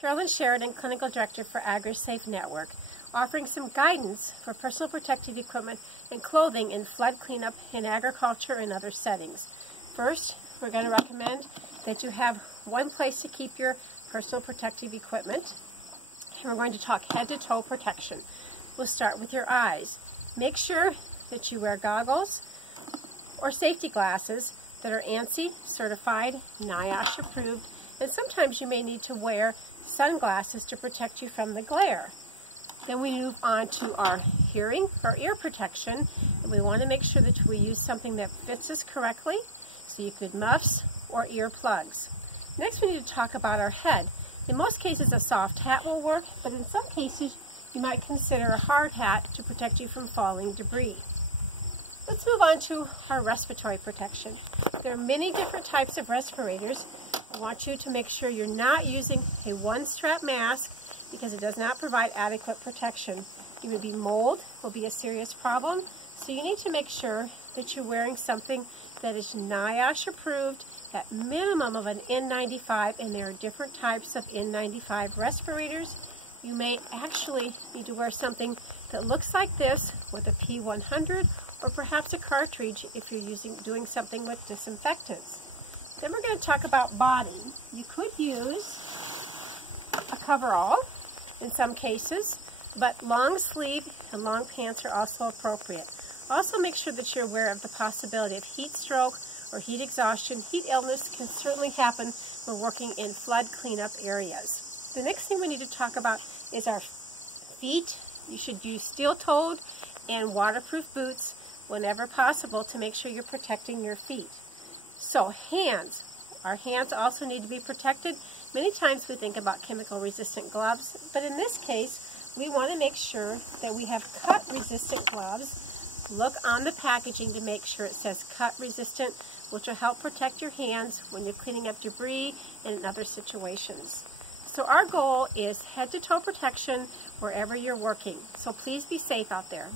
Carolyn Sheridan, Clinical Director for AgriSafe Network, offering some guidance for personal protective equipment and clothing in flood cleanup in agriculture and other settings. First, we're going to recommend that you have one place to keep your personal protective equipment. And we're going to talk head-to-toe protection. We'll start with your eyes. Make sure that you wear goggles or safety glasses that are ANSI certified, NIOSH approved, and sometimes you may need to wear sunglasses to protect you from the glare. Then we move on to our hearing or ear protection, and we want to make sure that we use something that fits us correctly, so you could muffs or ear plugs. Next, we need to talk about our head. In most cases, a soft hat will work, but in some cases, you might consider a hard hat to protect you from falling debris. Let's move on to our respiratory protection. There are many different types of respirators. I want you to make sure you're not using a one-strap mask because it does not provide adequate protection. UV mold will be a serious problem, so you need to make sure that you're wearing something that is NIOSH approved, at minimum of an N95, and there are different types of N95 respirators. You may actually need to wear something that looks like this with a P100 or perhaps a cartridge if you're doing something with disinfectants. Then we're going to talk about body. You could use a coverall in some cases, but long sleeve and long pants are also appropriate. Also make sure that you're aware of the possibility of heat stroke or heat exhaustion. Heat illness can certainly happen when working in flood cleanup areas. The next thing we need to talk about is our feet. You should use steel-toed and waterproof boots whenever possible to make sure you're protecting your feet. So hands. Our hands also need to be protected. Many times we think about chemical-resistant gloves, but in this case, we want to make sure that we have cut-resistant gloves. Look on the packaging to make sure it says cut-resistant, which will help protect your hands when you're cleaning up debris and in other situations. So our goal is head-to-toe protection wherever you're working. So please be safe out there.